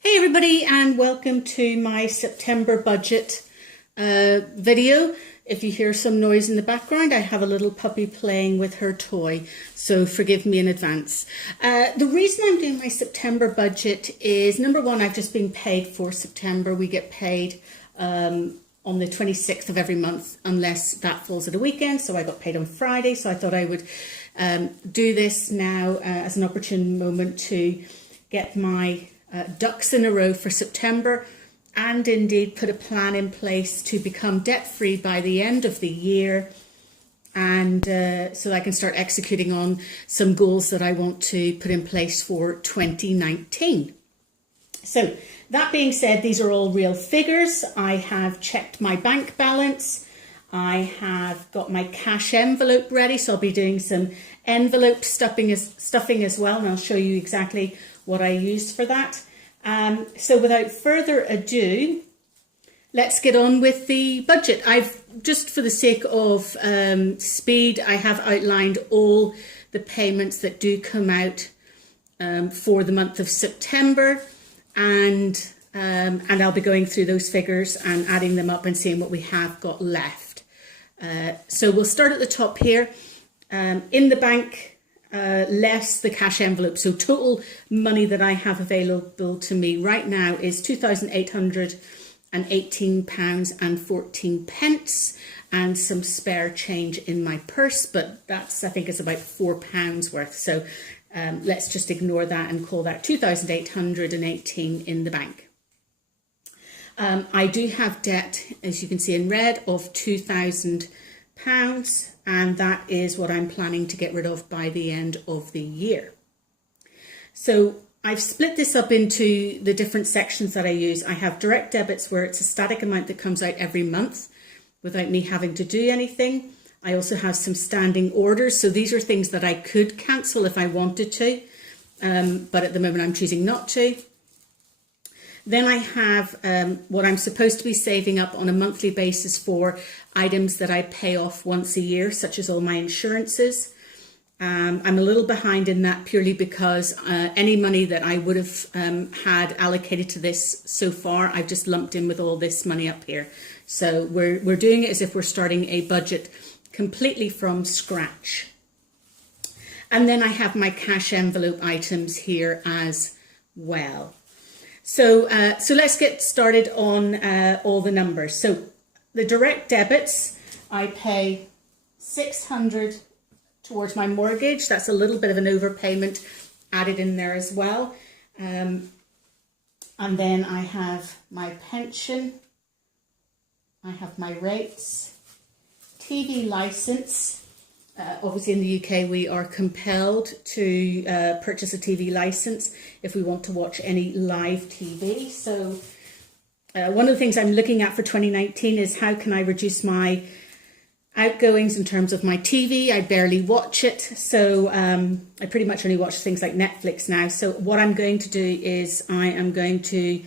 Hey everybody, and welcome to my September budget video. If you hear some noise in the background, I have a little puppy playing with her toy, so forgive me in advance. The reason I'm doing my September budget is, number one, I've just been paid for September. We get paid on the 26th of every month, unless that falls at a weekend, so I got paid on Friday, so I thought I would do this now as an opportune moment to get my ducks in a row for September, and indeed put a plan in place to become debt-free by the end of the year, and so I can start executing on some goals that I want to put in place for 2019. So that being said, these are all real figures. I have checked my bank balance. I have got my cash envelope ready, so I'll be doing some envelope stuffing as well, and I'll show you exactly what I used for that. So without further ado, let's get on with the budget. I've, just for the sake of speed, I have outlined all the payments that do come out for the month of September, and I'll be going through those figures and adding them up and seeing what we have got left. So we'll start at the top here. In the bank, less the cash envelope. So total money that I have available to me right now is £2,818.14 and some spare change in my purse, but that's, I think, is about £4 worth. So let's just ignore that and call that 2,818 in the bank. I do have debt, as you can see in red, of £2,000. And that is what I'm planning to get rid of by the end of the year. So I've split this up into the different sections that I use. I have direct debits, where it's a static amount that comes out every month without me having to do anything. I also have some standing orders. So these are things that I could cancel if I wanted to, but at the moment I'm choosing not to. Then I have what I'm supposed to be saving up on a monthly basis for items that I pay off once a year, such as all my insurances. I'm a little behind in that purely because any money that I would have had allocated to this so far, I've just lumped in with all this money up here. So we're doing it as if we're starting a budget completely from scratch. And then I have my cash envelope items here as well. So let's get started on all the numbers. So the direct debits, I pay $600 towards my mortgage. That's a little bit of an overpayment added in there as well. And then I have my pension. I have my rates, TV license. Obviously in the UK we are compelled to purchase a TV license if we want to watch any live TV. So one of the things I'm looking at for 2019 is how can I reduce my outgoings in terms of my TV. I barely watch it, so I pretty much only watch things like Netflix now. So what I'm going to do is I am going to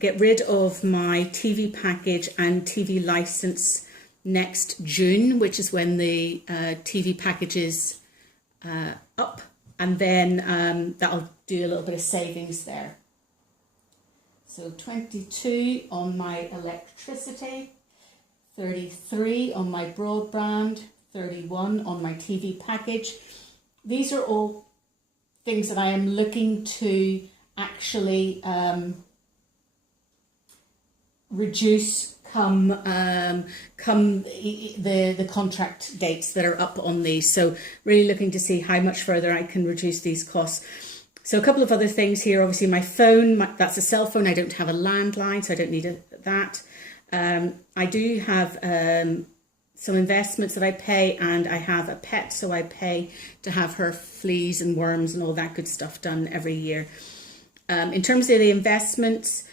get rid of my TV package and TV license next June, which is when the TV package is up, and then that'll do a little bit of savings there. So 22 on my electricity, 33 on my broadband, 31 on my TV package. These are all things that I am looking to actually reduce come the contract dates that are up on these. So really looking to see how much further I can reduce these costs. So a couple of other things here. Obviously my phone, that's a cell phone. I don't have a landline, so I don't need that. I do have some investments that I pay, and I have a pet, so I pay to have her fleas and worms and all that good stuff done every year. In terms of the investments,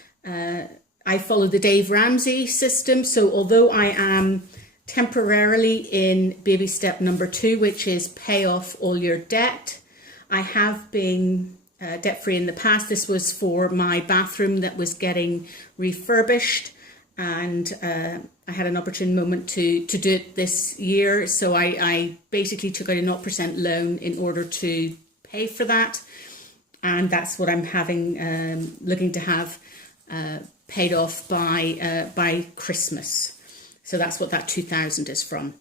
I follow the Dave Ramsey system. So although I am temporarily in baby step number 2, which is pay off all your debt, I have been debt-free in the past. This was for my bathroom that was getting refurbished, and I had an opportune moment to do it this year. So I basically took out a 0% loan in order to pay for that. and that's what I'm having, looking to have paid off by Christmas. So that's what that 2,000 is from.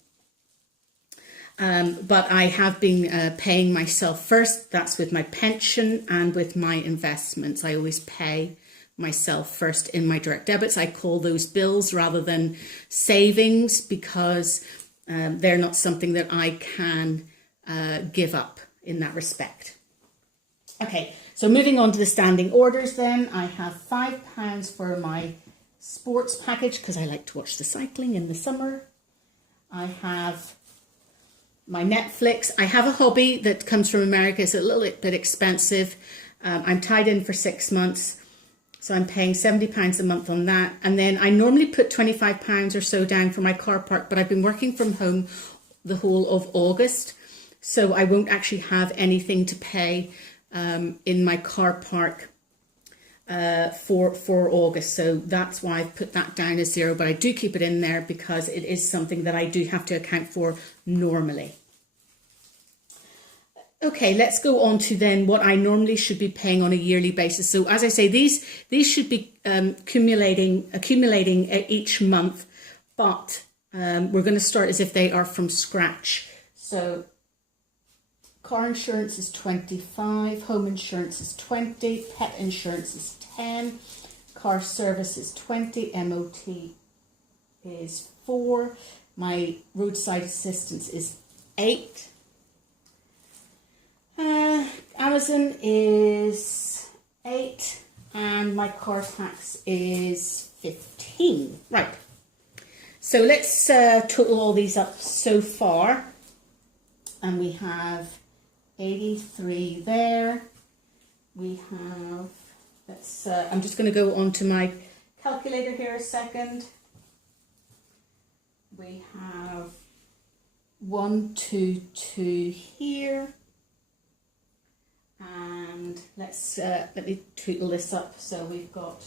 But I have been paying myself first. That's with my pension and with my investments. I always pay myself first in my direct debits. I call those bills rather than savings because they're not something that I can give up in that respect. Okay, so moving on to the standing orders then. I have £5 for my sports package because I like to watch the cycling in the summer. I have my Netflix. I have a hobby that comes from America. It's a little bit expensive. I'm tied in for 6 months. So I'm paying £70 a month on that. And then I normally put £25 or so down for my car park, but I've been working from home the whole of August. So I won't actually have anything to pay in my car park for August. So that's why I've put that down as 0, but I do keep it in there because it is something that I do have to account for normally. Okay, let's go on to then what I normally should be paying on a yearly basis. So as I say, these should be accumulating each month, but we're going to start as if they are from scratch. So car insurance is 25, home insurance is 20, pet insurance is 10, car service is 20, MOT is 4, my roadside assistance is 8. Amazon is 8 and my car tax is 15. Right, so let's total all these up so far, and we have 83 there. We have, let's I'm just going to go on to my calculator here a second. We have 122 here. And let's let me total this up. So we've got.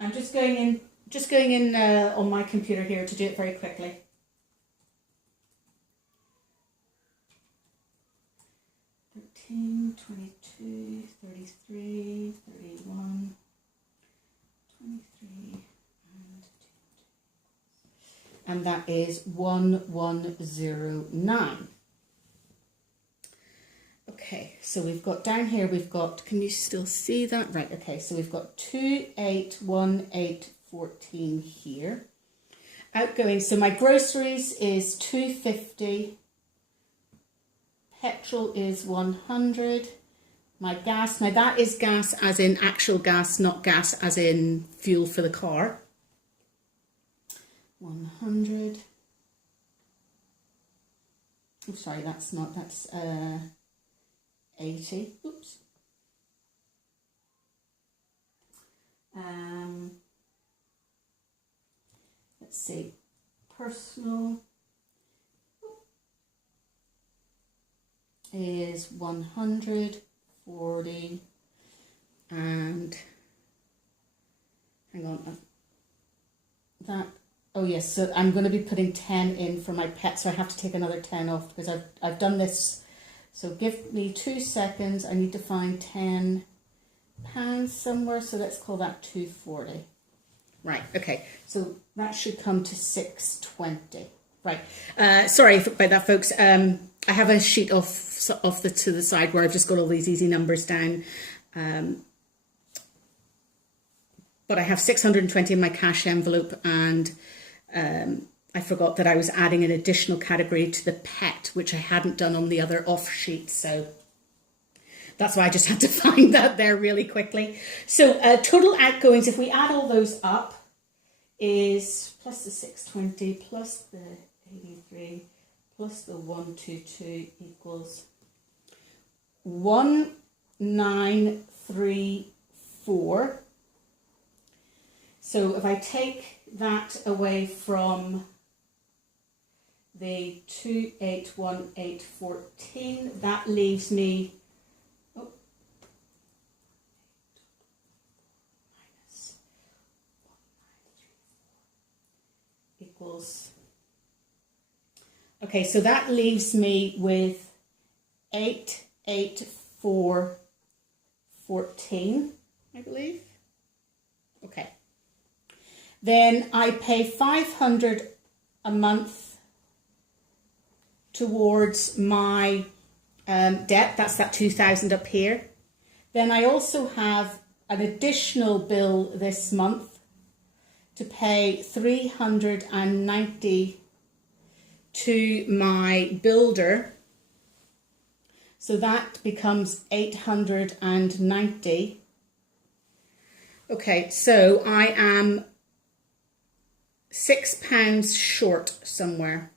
I'm just going in on my computer here to do it very quickly. 13, 22, 33, 31, 23, and that is 1109. Okay, so we've got down here, we've got, can you still see that? Right, okay, so we've got 281814 here. Outgoing, so my groceries is 250, petrol is 100, my gas, now that is gas as in actual gas, not gas as in fuel for the car. 100. I'm sorry, that's 80. Oops. Let's see. Personal is 140, and hang on. That. Oh yes. So I'm going to be putting 10 in for my pet. So I have to take another 10 off because I've done this. So give me 2 seconds. I need to find £10 somewhere. So let's call that 240. Right. Okay. So that should come to 620. Right. Sorry about that, folks. I have a sheet off to the side where I've just got all these easy numbers down. But I have 620 in my cash envelope, and I forgot that I was adding an additional category to the pet, which I hadn't done on the other off sheet. So that's why I just had to find that there really quickly. So total outgoings, if we add all those up, is plus the 620 plus the 83 plus the 122 equals 1934. So if I take that away from the 281814, that leaves me minus 1934 equals. Okay, so that leaves me with 884 14, I believe. Okay. Then I pay 500 a month towards my debt. That's that 2,000 up here. Then I also have an additional bill this month to pay 390 to my builder. So that becomes 890. Okay, so I am £6 short somewhere.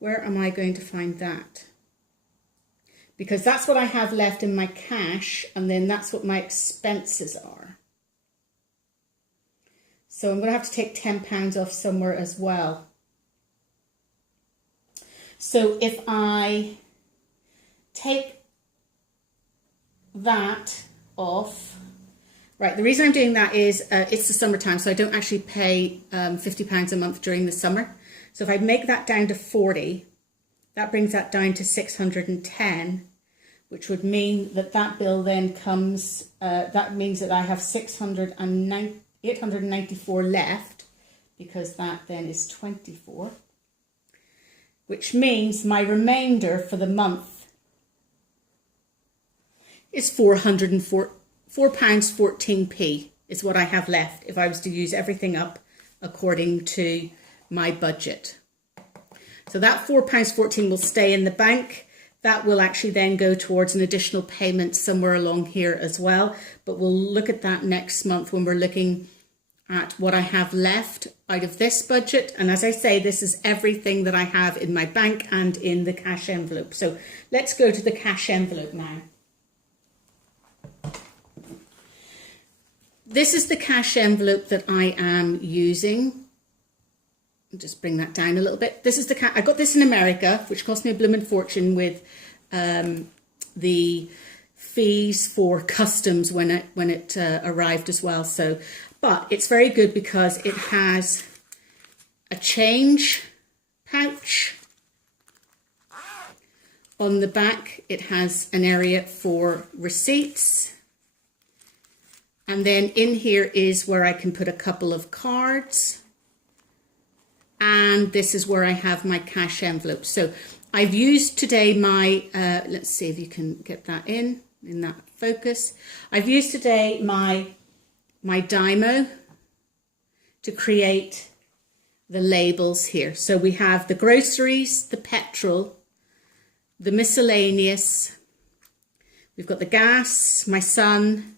Where am I going to find that? Because that's what I have left in my cash, and then that's what my expenses are. So I'm going to have to take £10 off somewhere as well. So if I take that off, right, the reason I'm doing that is it's the summertime, so I don't actually pay £50 a month during the summer. So if I make that down to 40, that brings that down to 610, which would mean that that bill then comes, that means that I have 894 left, because that then is 24, which means my remainder for the month is £4.14 is what I have left if I was to use everything up according to my budget. So that £4.14 will stay in the bank. That will actually then go towards an additional payment somewhere along here as well. But we'll look at that next month when we're looking at what I have left out of this budget. And as I say, this is everything that I have in my bank and in the cash envelope. So let's go to the cash envelope now. This is the cash envelope that I am using. Just bring that down a little bit. This is I got this in America, which cost me a blooming fortune with the fees for customs when it arrived as well. So, but it's very good because it has a change pouch on the back. It has an area for receipts, and then in here is where I can put a couple of cards. And this is where I have my cash envelope. So I've used today my, let's see if you can get that in that focus. I've used today my Dymo to create the labels here. So we have the groceries, the petrol, the miscellaneous, we've got the gas, my son,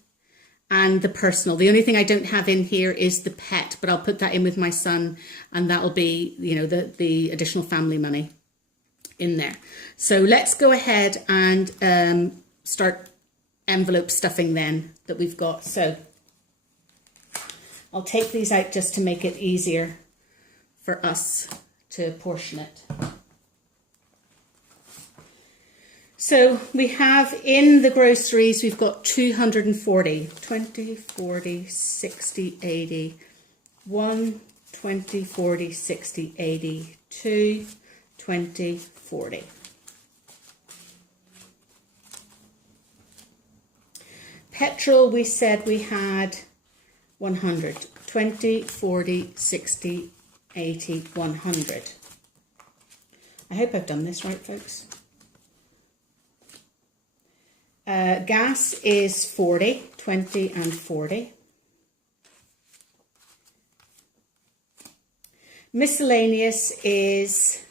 and the personal. The only thing I don't have in here is the pet, but I'll put that in with my son, and that'll be, you know, the additional family money in there. So let's go ahead and start envelope stuffing then that we've got. So I'll take these out just to make it easier for us to portion it. So we have in the groceries, we've got 240, 20, 40, 60, 80, 1, 20, 40, 60, 80, 2, 20, 40. Petrol, we said we had 100, 20, 40, 60, 80, 100. I hope I've done this right, folks. Gas is 40, 20 and 40. Miscellaneous is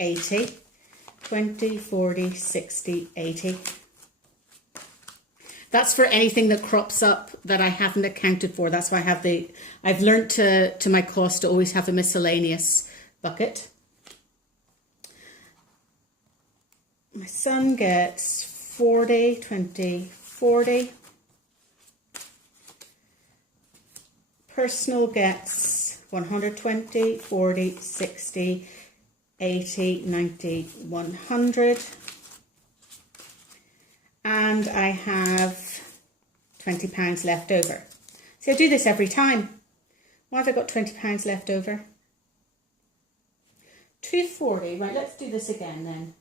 80, 20, 40, 60, 80. That's for anything that crops up that I haven't accounted for. That's why I have I've learned to my cost to always have a miscellaneous bucket. My son gets 40, 20, 40. Personal gets 120, 40, 60, 80, 90, 100. And I have £20 left over. See, I do this every time. Why have I got £20 left over? 240, right, let's do this again then.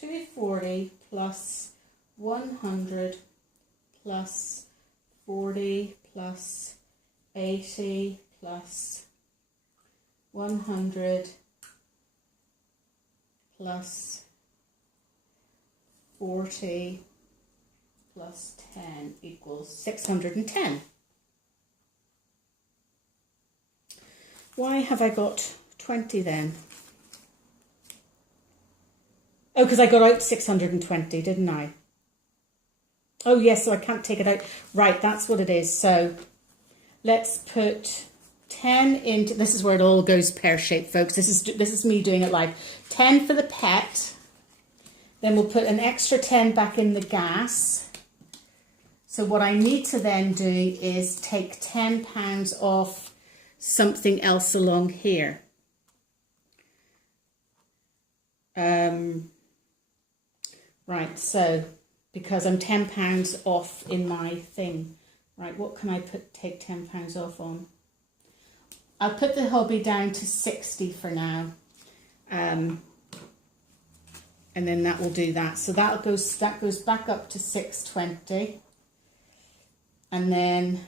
240 plus 100 plus 40 plus 80 plus 100 plus 40 plus 10 equals 610. Why have I got 20 then? Oh, because I got out 620, didn't I? Oh, yes, so I can't take it out. Right, that's what it is. So let's put 10 into, this is where it all goes pear-shaped, folks. This is me doing it live. 10 for the pet. Then we'll put an extra 10 back in the gas. So what I need to then do is take £10 off something else along here. Right, so because I'm £10 off in my thing. Right, what can I take £10 off on? I'll put the hobby down to 60 for now. And then that will do that. So that goes back up to 620. And then,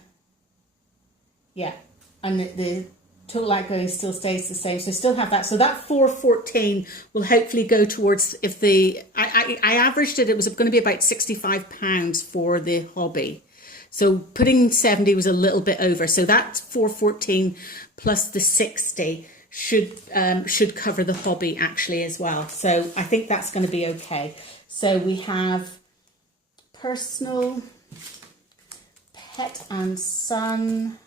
yeah, and the total outgoing still stays the same. So still have that. So that 414 will hopefully go towards, if the, I averaged it, it was going to be about £65 for the hobby. So putting 70 was a little bit over. So that 414 plus the 60 should cover the hobby actually as well. So I think that's going to be okay. So we have personal, pet and son.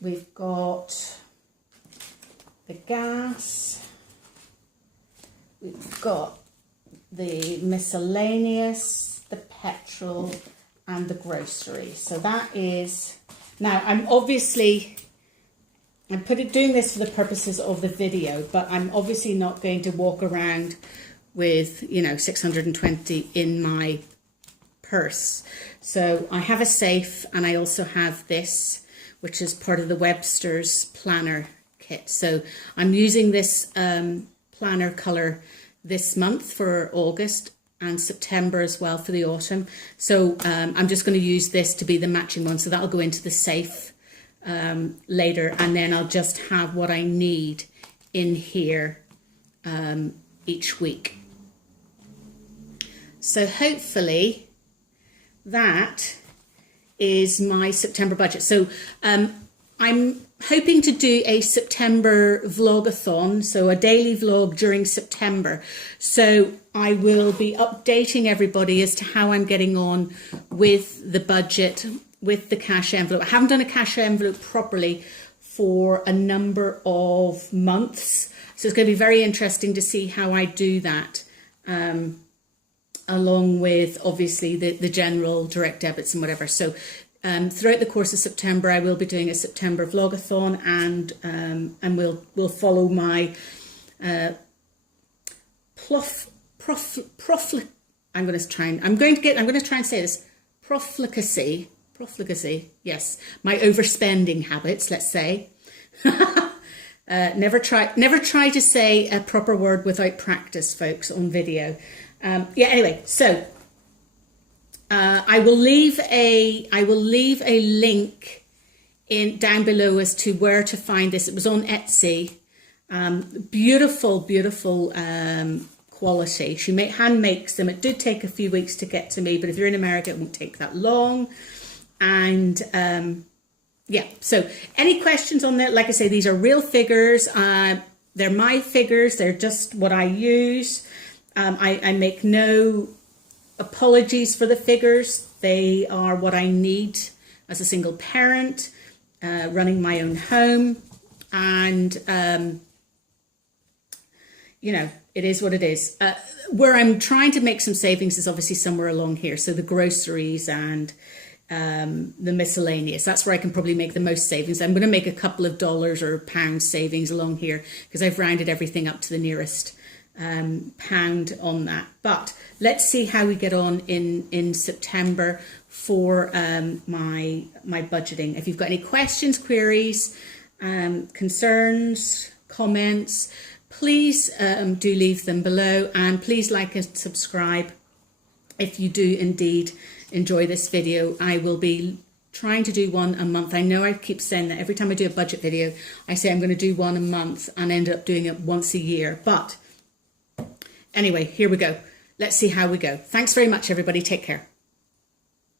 We've got the gas. We've got the miscellaneous, the petrol, and the grocery. So that is, now I'm obviously, doing this for the purposes of the video, but I'm obviously not going to walk around with, 620 in my purse. So I have a safe, and I also have this, which is part of the Webster's planner kit. So I'm using this planner colour this month for August, and September as well for the autumn. So I'm just going to use this to be the matching one. So that'll go into the safe later, and then I'll just have what I need in here each week. So hopefully that is my September budget. So I'm hoping to do a September vlogathon, so a daily vlog during September. So I will be updating everybody as to how I'm getting on with the budget, with the cash envelope. I haven't done a cash envelope properly for a number of months. So it's going to be very interesting to see how I do that, along with obviously the general direct debits and whatever. So throughout the course of September, I will be doing a September vlogathon, and we'll follow my I'm going to try and say this, profligacy, yes, my overspending habits, let's say. Never try to say a proper word without practice, folks, on video. Anyway, so I will leave a link down below as to where to find this. It was on Etsy. Beautiful quality. She hand makes them. It did take a few weeks to get to me, but if you're in America, it won't take that long. And so any questions on that? Like I say, these are real figures. They're my figures. They're just what I use. I make no apologies for the figures. They are what I need as a single parent, running my own home, and it is what it is. Where I'm trying to make some savings is obviously somewhere along here. So the groceries and the miscellaneous, that's where I can probably make the most savings. I'm going to make a couple of dollars or pounds savings along here because I've rounded everything up to the nearest pound on that. But let's see how we get on in September for my budgeting. If you've got any questions, queries, concerns, comments, please do leave them below, and please like and subscribe if you do indeed enjoy this video. I will be trying to do one a month. I know I keep saying that every time I do a budget video, I say I'm going to do one a month and end up doing it once a year. But anyway, here we go. Let's see how we go. Thanks very much, everybody. Take care.